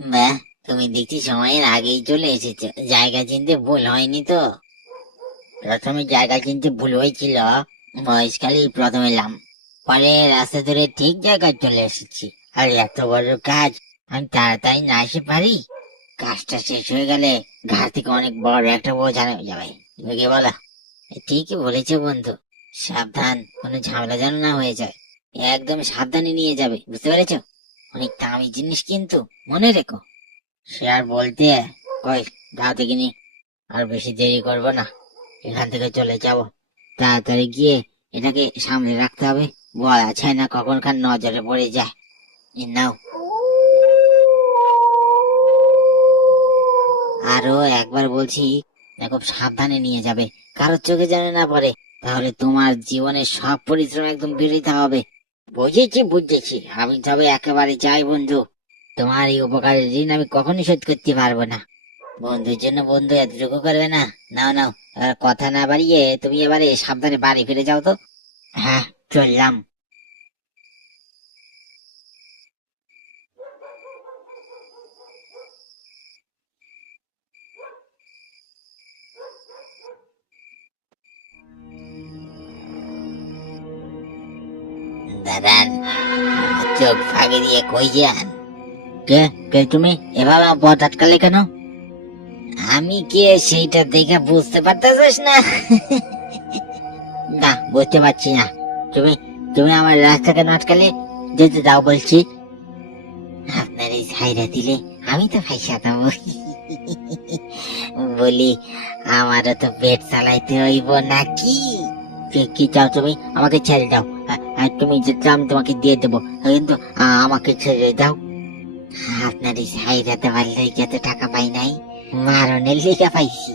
বাহ, তুমি দেখছি সময়ের আগেই চলে এসেছো। জায়গা চিনতে ভুল হয়নি তো? প্রথমে জায়গা চিনতে ভুল হয়েছিল, মহেশখালী প্রথম এলাম, পরে রাস্তা ধরে ঠিক জায়গায় চলে এসেছি। আর এত বড় কাজ আমি তাড়াতাড়ি না এসে পারি? কাজটা শেষ হয়ে গেলে ঘাট থেকে অনেক বড় একটা বোঝা নেমে যাবে। তুমি কি বলো? ঠিকই বলেছো বন্ধু, সাবধান, কোনো ঝামেলা যেন না হয়ে যায়। একদম সাবধানে নিয়ে যাবে, বুঝতে পেরেছো? অনেক দামি জিনিস কিন্তু, মনে রেখো। সে আর বলতে, কই, দাও দেখিনি। আর বেশি দেরি করবো না, এখান থেকে চলে যাব। তাড়াতাড়ি গিয়ে এটাকে সামনে রাখতে হবে, বলা যায় না কখন কার নজরে পড়ে যায়। নাও। আরো একবার বলছি, খুব সাবধানে নিয়ে যাবে, কারোর চোখে যেন না পড়ে, তাহলে তোমার জীবনের সব পরিশ্রম একদম বৃথা হবে। বুঝেছি বুঝেছি, আমি তবে একেবারে যাই বন্ধু। তোমার এই উপকারের ঋণ আমি কখনই শোধ করতে পারবো না। বন্ধুর জন্য বন্ধু এতটুকু করবে না? নাও নাও, আর কথা না বাড়িয়ে তুমি এবারে সাবধানে বাড়ি ফিরে যাও তো। হ্যাঁ, চললাম। দাদান, চোখ ফাঁকি দিয়ে কই যান? কে? কে তুমি? এভাবে আমার পথ আটকালে কেন? আমি কে সেইটা দেখে বুঝতে পারতেছিস না? না, বুঝতে পারছি না। তুমি তুমি আমার রাস্তা কেন আটকালে? যেতে দাও বলছি। আপনার এই ছাইরা দিলে আমি তো ফাইসা যাবো। বলি, আমারও তো পেট চালাইতে হইব নাকি? কি চাও তুমি? আমাকে ছেড়ে দাও। তুমি যে দাম তোমাকে দিয়ে দেবো, কিন্তু আমাকে ছেড়ে দাও। আপনার এই ছাইরা দেওয়ার লেগে তো টাকা পাই নাই, মারণের লেগে পাইছি।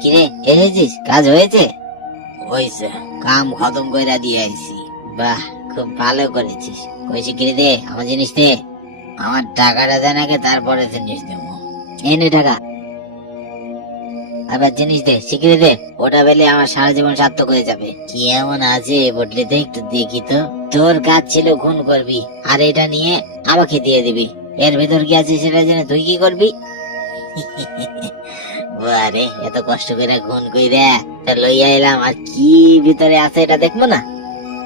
কিরে, এসেছিস? কাজ হয়েছে? হয়েছে, কাম খতম কইরা দিয়ে আইছি। বাহ, খুব ভালো করেছিস। কইছি কিরে, দে আমার জিনিস দে। আমার টাকাটা দেন আগে, তারপরে জিনিস দেবো। এনে টাকা, আবার জিনিস দে, শিখিয়ে দে। ওটা পেলে আমার সারা জীবন সার্থক হয়ে যাবে। কি এমন আছে বটলিতে, একটু দেখি তো। তোর কাজ ছিল খুন করবি, আর এটা নিয়ে আমাকে দিয়ে দিবি। এর ভেতর কি আছে সেটা জেনে তুই কি করবি? বারে, এত কষ্ট করে খুন কইরা তা লইয়া এলাম, আর কি ভিতরে আছে এটা দেখবো না?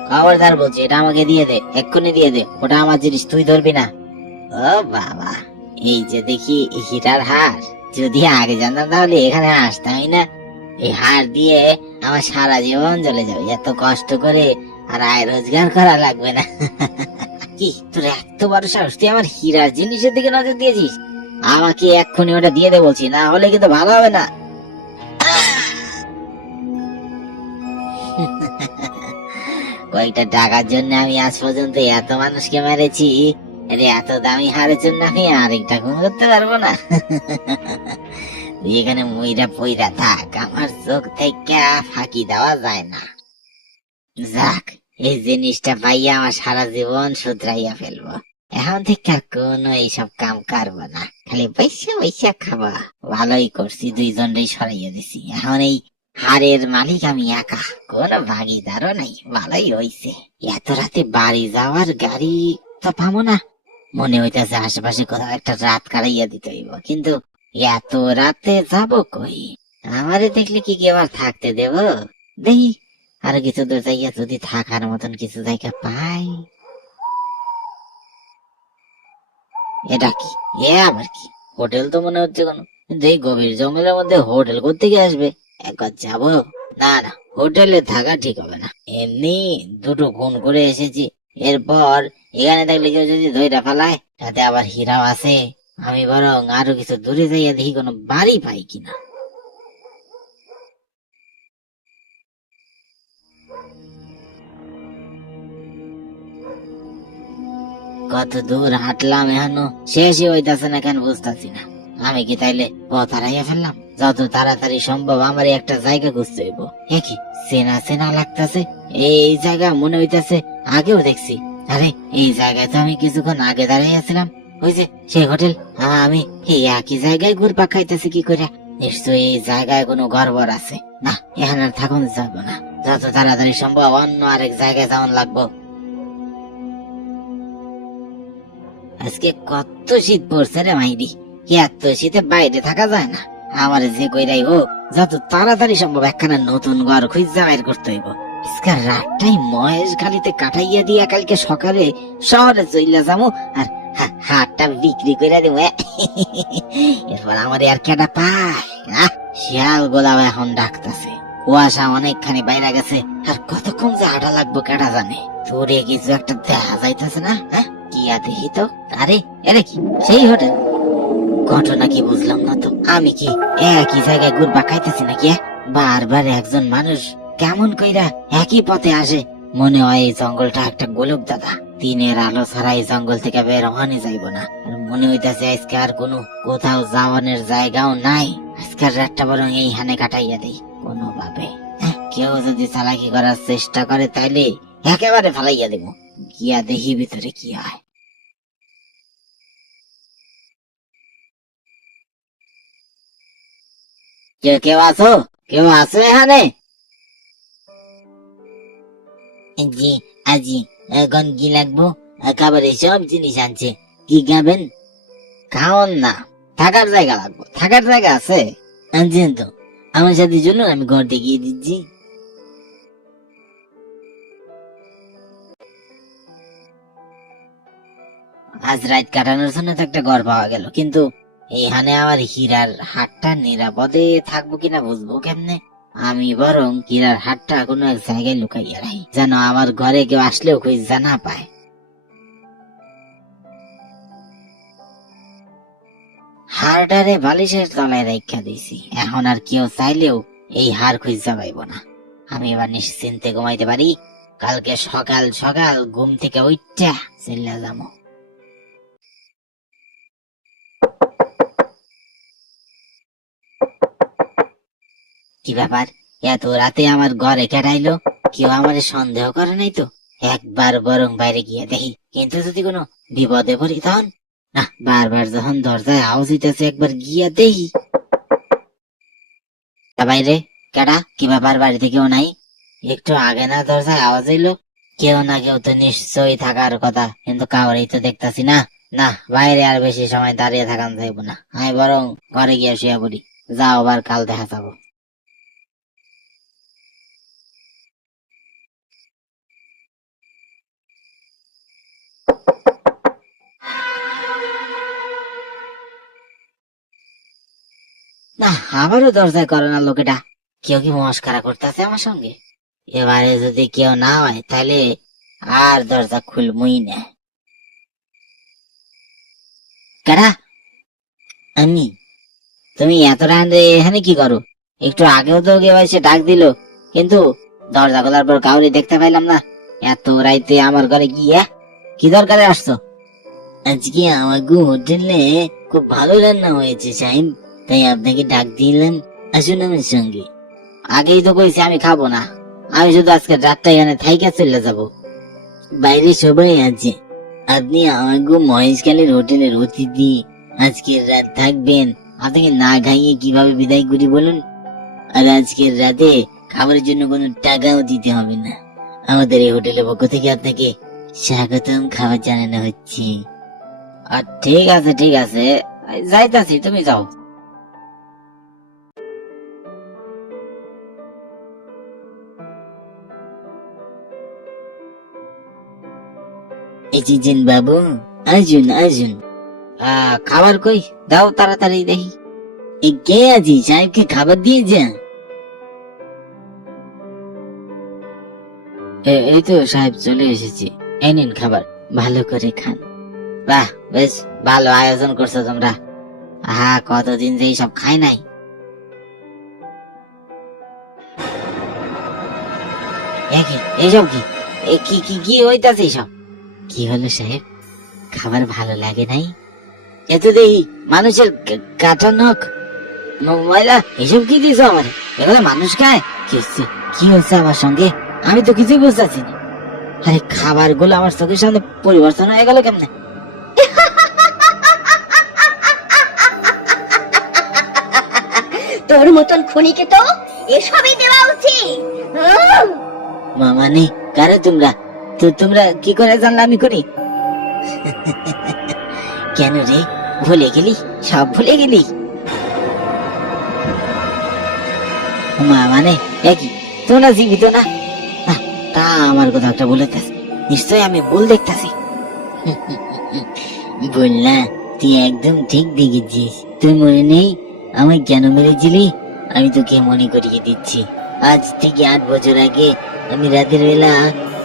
খবরদার বলছি, এটা আমাকে দিয়ে দে, এক্ষুনি দিয়ে দে। ওটা আমার জিনিস, তুই ধরবি না। ও বাবা, এই যে দেখি হীরার হার। যদি আগে জানতাম তাহলে এখানে আসতামই না। এই হার দিয়ে আমার সারা জীবন চলে যাবে, এত কষ্ট করে আর আয় রোজগার করা লাগবে না। কি তোর এত বড় সাহস, তুই আমার হীরার জিনিসের দিকে নজর দিয়েছিস? আমাকে এক্ষুনি ওটা দিয়ে দে বলছি, না হলে কিন্তু ভালো হবে না। কয়েকটা টাকার জন্য আমি আজ পর্যন্ত এত মানুষকে মেরেছি, আরে এত দামি হারের জন্য আমি আরেকটা খুন করতে পারবো না? তুই এখানে মইরা পইরা থাক, আমার চোখ থেকে ফাঁকি দেওয়া যায় না। যাক, এই জিনিসটা পাইয়া আমার সারা জীবন শুধরাইয়া ফেলবো। এখন থেকে আর কোনো এইসব কাম করবো না, খালি পয়সা পয়সা খাবা। ভালোই করছি, দুইজনই সরাইয়া দিছি। এখন এই হারের মালিক আমি একা, কোনো ভাগিদারও নাই। ভালোই হইছে। এত রাতে বাড়ি যাওয়ার গাড়ি তো পাবো না। মনে হইতেছে আশেপাশে কোথাও একটা রাত কাটাইয়া দিতে হইব, কিন্তু এত রাতে যাব কই? আমারে দেখলে কি কেউ আর থাকতে দেব? দেখি আর কিছু দূর যাইয়া যদি থাকার মতন কিছু জায়গা পাই। এটা কি? এ আবার কি? হোটেল তো মনে হচ্ছে কোনো, কিন্তু এই গভীর জঙ্গলের মধ্যে হোটেল করতে গিয়ে আসবে? একবার যাবো। না না, হোটেলে থাকা ঠিক হবে না। এমনি দুটো খুন করে এসেছি, এরপর এখানে থাকলে কেউ যদি ধইরা ফেলায়, তাতে আবার হীরাও আছে। আমি বরং আরো কিছু দূরে যাইয়া দেখি কোনো বাড়ি পাই কিনা। কত দূর হাঁটলাম, এখনো শেষই হইতাছে না, কেন বুঝতেছি না। আমি কি তাইলে পথ হারাইয়া ফেললাম? যত তাড়াতাড়ি সম্ভব আমার একটা জায়গা খুঁজতে হইব। কি চেনা চেনা লাগতেছে, এই জায়গা মনে হইতাছে আগেও দেখছি। আরে, এই জায়গায় তো আমি কিছুক্ষণ আগে দাঁড়াইয়াছিলাম। ওই যে সেই হোটেল, আমি এই একই জায়গায় ঘুরপাক খাইতেছি কি করে? নিশ্চয়ই এই জায়গায় কোনো গড়বড় আছে। না, এখানে আর থাকুন যাবো না, যত তাড়াতাড়ি সম্ভব অন্য আরেক জায়গায় যাওয়ান লাগবো। আজকে কত শীত পড়ছে রে মাইরি, কি এত শীতে বাইরে থাকা যায় না। আমার যে কইরাই হোক যত তাড়াতাড়ি সম্ভব একখানা নতুন ঘর খুঁজে বের করতে হইব। আজকাল রাতটাই মহেশ খালিতে কাটাইয়া দিয়া কালকে সকালে শহরে চইলা যাবো, আর হাটটা বিক্রি করে দেবো। এরপর আমার আর কেটা পায়। শিয়াল গোলাও এখন ডাকতেছে, কুয়াশা অনেকখানি বাইরে গেছে, আর কতক্ষণ যে হাঁটা লাগবো কেটা জানে। তোরে কিছু একটা দেখা যাইতেছে না? হ্যাঁ, কি দেখি তো। আরে এরে কি সেই হোটেল? ঘটনা কি বুঝলাম না তো। আমি কি একই জায়গায় ঘুরবা খাইতেছি নাকি? বারবার একজন মানুষ কেমন কইরা একই পথে আসে। মনে হয় এই জঙ্গলটা একটা গোলক দাদা। দিনের আলো ছাড়া এই জঙ্গল থেকে বের হওয়ানি যাইব না। আর মনে হইতাছে আজকে আর কোনো কোথাও যাওয়ানোর জায়গাও নাই। আজকের রাতটা বরং এই হানে কাটাইয়া দেই কোনো ভাবে। কেউ যদি চালাকি করার চেষ্টা করে তাইলে একেবারে ফালাইয়া দেব। গিয়া দেখি ভিতরে কি হয়। কেউ আছো? কেউ আছো এখানে? জি আজি, এখন কি লাগবো? খাবারের সব জিনিস আনছে, কি খাবেন? খাওন না, থাকার জায়গা লাগবো। থাকার জায়গা আছে? আনছেন তো, আমার সাথে চলুন, আমি ঘর দেখিয়ে দিচ্ছি। আজ রাত কাটানোর জন্য তো একটা ঘর পাওয়া গেল, কিন্তু এইখানে আমার হীরার হাটটা নিরাপদে থাকবো কিনা বুঝবো কেমনে? আমি বরং হীরার হাটটা কোনো এক জায়গায় লুকাইয়া রাখি, যেন আমার ঘরে কেউ আসলেও খুঁজা না পায়। হাড়টারে বালিশের তলায় রাখা দিয়েছি, এখন আর কেউ চাইলেও এই হাড় খুঁজা পাইব না। আমি এবার নিশ্চিন্তে ঘুমাইতে পারি। কালকে সকাল সকাল ঘুম থেকে উঠটা চলে যাবো। কি ব্যাপার, এত রাতে আমার ঘরে কেটাইলো? কেউ আমার সন্দেহ করে নাই তো? একবার বরং বাইরে গিয়ে দেখি, কিন্তু যদি কোনো বিপদে পড়ি তখন। না, বারবার যখন দরজায় আওয়াজ হইতেছে, একবার গিয়া দেখি। বাইরে কেডা? কি ব্যাপার, বাড়িতে কেউ নাই? একটু আগে না দরজায় আওয়াজ এলো? কেউ না কেউ তো নিশ্চয়ই থাকার কথা, কিন্তু কাউরেই তো দেখতাছি না। না, বাইরে আর বেশি সময় দাঁড়িয়ে থাকান যাইব না। আমি বরং ঘরে গিয়ে শুয়ে পড়ি। যাও, আবার কাল দেখা যাবো। না, আবারও দরজায় করে না লোকেটা। কেউ কি মস্কারা করতেছে আমার সঙ্গে? এবারে যদি কেউ না হয় তাহলে আর দরজা খুলবই না। কেডা? আমি? তুমি এত রাতে এখানে কি করো? একটু আগেও তো কেউ এসে ডাক দিল, কিন্তু দরজা খোলার পর কাউরে দেখতে পাইলাম না। এত রাইতে আমার ঘরে গিয়া কি দরকারে আসছো? আজকে আমার হোটেলে খুব ভালো রান্না হয়েছে সাহেব, তাই আপনাকে ডাক দিলাম, আসুন আমার সঙ্গে। আগেই তো কইছি আমি খাবো না, আমি শুধু আজকে রাতটা এখানে থাইকা চলে যাব। বাইরে সবাই আছে, আপনি আমার মহেশখালীর হোটেলের অতিথি, আজকের রাত থাকবেন। আপনাকে না খাইয়ে কিভাবে বিদায় করি বলুন? আর আজকের রাতে খাবারের জন্য কোনো টাকাও দিতে হবে না। আমাদের এই হোটেলের পক্ষ থেকে আপনাকে স্বাগতম খাবার জানানো হচ্ছে। আর ঠিক আছে, ঠিক আছে, যাইতাছি, তুমি যাও। এসেছেন বাবু, আসুন আসুন। খাবার কই দাও, তাড়াতাড়ি দেখি। কে আছি? সাহেবকে খাবার দিয়েছে? এই তো সাহেব চলে এসেছি, এই নিন খাবার, ভালো করে খান। বাহ, বেশ ভালো আয়োজন করছো তোমরা। কতদিন যে সব খাই নাই। এইসব কি? কি কি কি হইতাছে এইসব? কি হলো সাহেব, খাবার ভালো লাগে নাই? এত দেখি মানুষের কাটা নখ, ময়লা, এসব কি দিছো আমার? এগুলো মানুষ খায়? কি হচ্ছে আমার সঙ্গে? আমি তো কিছুই বুঝতেছি না। আরে খাবার গুলো আমার চোখের সামনে পরিবর্তন হয়ে গেল কেমনে? তোর মতন খুনিকে তো এসবই দেওয়া উচিত। মানে কারে তোমরা? তো তোমরা কি করে জানলে আমি করি? কেন রে, ভুলে গেলি? সব ভুলে গেলি? মানে একই, তোমরা জীবিত না? তা আমার কথা একটা বলেতেছে, নিশ্চয় আমি ভুল দেখতেছি। ভুল না, তুই একদম ঠিক দেখেছিস। তুই মনে নেই আমায় কেন মেরেছিলি? আমি তোকে মনে করিয়ে দিচ্ছি। আজ থেকে 8 বছর আগে আমি রাতের বেলা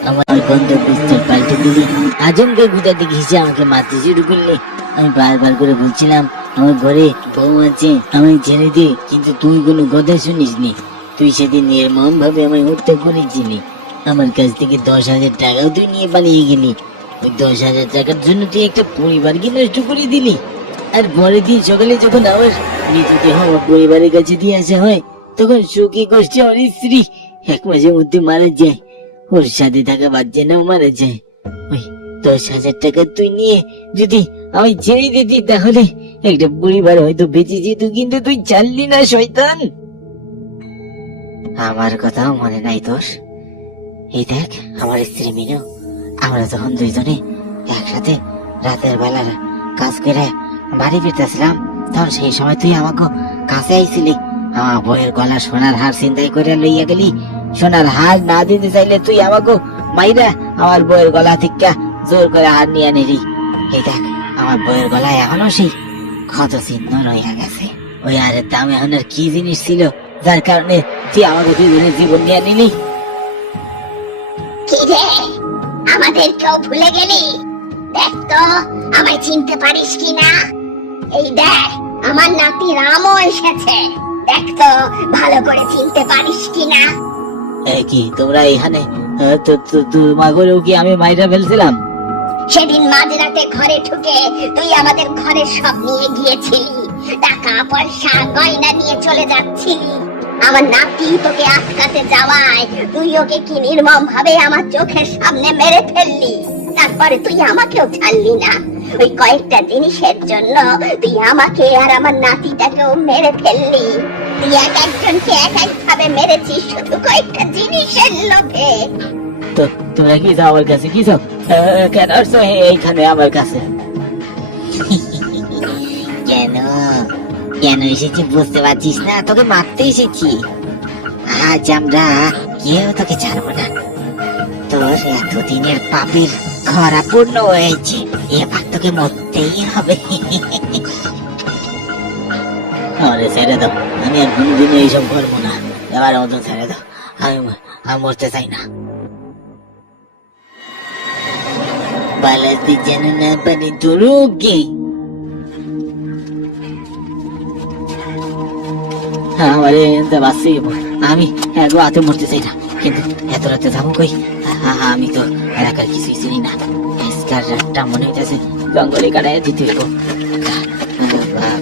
আমার বন্দুক পিস্তল পাল্টে দিলি। আজমকে গুটা দিকে হিসেবে আমাকে মারতে শুরু করলে। আমি বারবার করে বলছিলাম আমার ঘরে বউ আছে, আমায় ছেড়ে দে, কিন্তু তুই কোনো কথা শুনিসনি। তুই সেদিন নির্মম ভাবে আমায় হত্যা করেছিলি। আমার কাছ থেকে 10,000 টাকাও তুই নিয়ে পালিয়ে গেলি। ওই 10,000 টাকার জন্য তুই একটা পরিবারকে নষ্ট করে দিলি। আর পরের দিন সকালে যখন আমার মৃতদেহ আমার পরিবারের কাছে দিয়ে আসা হয়, তখন সুখী কষ্টে আমার স্ত্রী 1 মাসের মধ্যে মারা যায়। ওর সাথে থাকা বাচ্চাটাও মারা যায়। ওই 10,000 টাকা তুই নিয়ে যদি আমি ছেড়ে দিতি, তাহলে একটা পরিবার হয়তো বেঁচে যেত, কিন্তু তুই ছাড়লি না শয়তান। আমার কথাও মনে নাই তোর? এই দেখ আমার স্ত্রী মিনু, আমরা যখন দুইজনে একসাথে রাতের বেলার কাজ করে বাড়ি ফিরতেছিলাম, তখন সেই সময় তুই আমাকে কাছে আইছিলি। আমার বইয়ের গলা সোনার হার চিন্তাই করে লইয়া গেলি। সোনার হার না দিতে চাইলে তুই আমাকে মাইরা আমার বইয়ের গলা থেকে জোর করে হার নিয়ে নিলি। এই দেখ আমার বইয়ের গলায় এখনো সেই ক্ষত চিহ্ন রইয়া গেছে। ওই হারের দাম এখন আর কি জিনিস ছিল যার কারণে তুই আমাকে দুজনের জীবন নিয়ে নিলি? কি রে, আমাদের কেউ ভুলে গেলি? দেখ তো আমায় চিনতে পারিস কিনা। এই দেখ আমার নাতি রামও এসেছে, দেখ তো ভালো করে চিনতে পারিস কিনা। কি তোমরা এখানে? তোমাকেও কি আমি মাইরা ফেলছিলাম? সেদিন মাঝরাতে ঘরে ঢুকে তুই আমাদের ঘরের সব নিয়ে গিয়েছিলি, টাকা পয়সা গয়না নিয়ে চলে যাচ্ছিলি। আমার নাতি তোকে আটকাতে যাওয়ায় তুই ওকে কি নির্মম ভাবে আমার চোখের সামনে মেরে ফেললি। তারপরে তুই আমাকেও ছাড়লি না। ওই কয়েকটা জিনিসের জন্য তুই আমাকে আর আমার নাতিটাকেও মেরে ফেললি। তুই এক একজনকে এক এক ভাবে মেরেছিস শুধু কয়েকটা জিনিসের লোভে। তো তোমরা কি যাও আমার কাছে? কি যাও কেন আসছো এইখানে আমার কাছে? কেন কেন এসেছি বুঝতে পারছিস না? তোকে মারতে এসেছি। আজ আমরা কেউ তোকে ছাড়বো না। তোর এতদিনের পাপের খরা পূর্ণ হয়েছে, এবার তোকে মরতেই হবে। আরে ছেড়ে দাও, আমি আর কোনোদিনও এইসব করবো না। এবার মতো ছেড়ে দাও, আমি মরতে চাই না। পালাতে যেন না পারি তোরকে। আমারে বাঁচি, আমি একবার হাতে মরতে চাই না, কিন্তু এত রাতে যাবো কই? আমি তো এলাকার কিছুই চিনি না। আজকাল রাতটা মনে হইতেছে জঙ্গলে কাটায় দিতে হইব।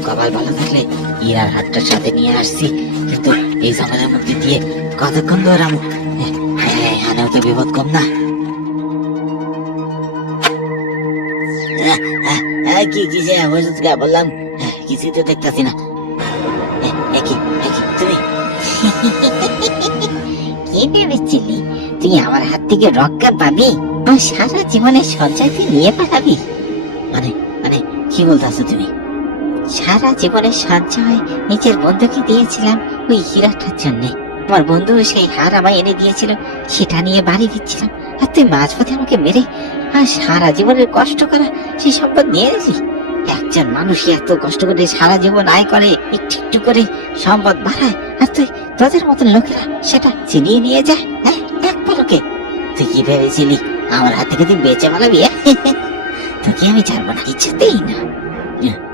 কপাল ভালো থাকলে ইরার হাতটার সাথে নিয়ে আসছি, কিন্তু এই জঙ্গলের মধ্যে দিয়ে কতক্ষণ দৌড়াবো? এখানেও তো বিপদ কম না। কি কিসে বললাম, কিছুই তো দেখতেছি না। তুমি কি ভেবেছিলি তুই আমার হাত থেকে রক্ষা পাবি আর সারা জীবনের সঞ্চয় তুই নিয়ে পাঠাবি? মানে মানে কি বলতেছো তুমি? সারা জীবনের সঞ্চয় নিজের বন্ধুকে দিয়েছিলাম ওই হীরাটার জন্য। আমার বন্ধু সেই হার আমায় এনে দিয়েছিল, সেটা নিয়ে বাড়ি দিচ্ছিলাম, আর তুই মাঝপথে আমাকে মেরে আর সারা জীবনের কষ্ট করা সেই সম্পদ নিয়ে এলি। একজন মানুষ এত কষ্ট করে সারা জীবন আয় করে, একটু একটু করে সম্পদ বাড়ায়, আর তুই তোদের মতন লোকেরা সেটা চিনিয়ে নিয়ে যায়। হ্যাঁ, এক পলকে তুই কি ভেবেছিলি আমার হাত থেকে তুই বেঁচে পালাবি? তোকে আমি ছাড়বো না, কিছুতেই না।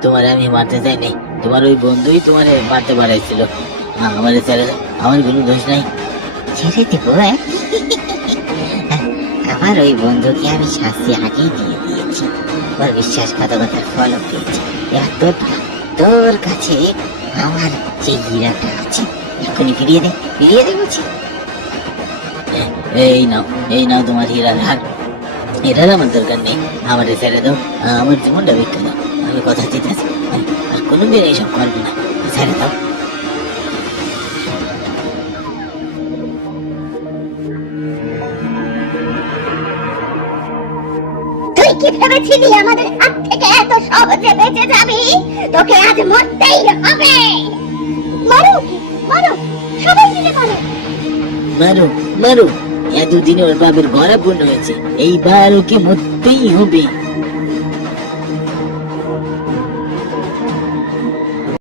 তোমার আমি মারতে চাই নাই, তোমার ওই বন্ধুই তোমার মারতে পারাইছিল। আমার ছেড়ে দাও, আমার কোনো দোষ নাই। ছেড়ে দিব? আমার ওই বন্ধুকে আমি শাস্তি আগেই দিয়ে দিয়েছি, ওর বিশ্বাসঘাতকতার ফল পেয়েছি। এবার তোর কাছে আমার যে হীরাটা আছে এখনই ফিরিয়ে দে বলছি। এই নাও তোমার হীরার হার। এটার আমার দরকার নেই, আমার ছেড়ে দাও, আমার জীবনটা ভিক্ষা দাও। আমি কথা দিতেছি, আর কোনোদিন এইসব করবো না, ছেড়ে দাও। ভেবেছিলি আমাদের হাত থেকে এত সহজে বেঁচে যাবি? তোকে আজ মরতেই হবে। মারো ওকে, মারো, সবাই মিলে মারো। মারো মারো, এতদিন ওর বাপের গলা পূর্ণ হয়েছে, এইবার ওকে মরতেই হবে।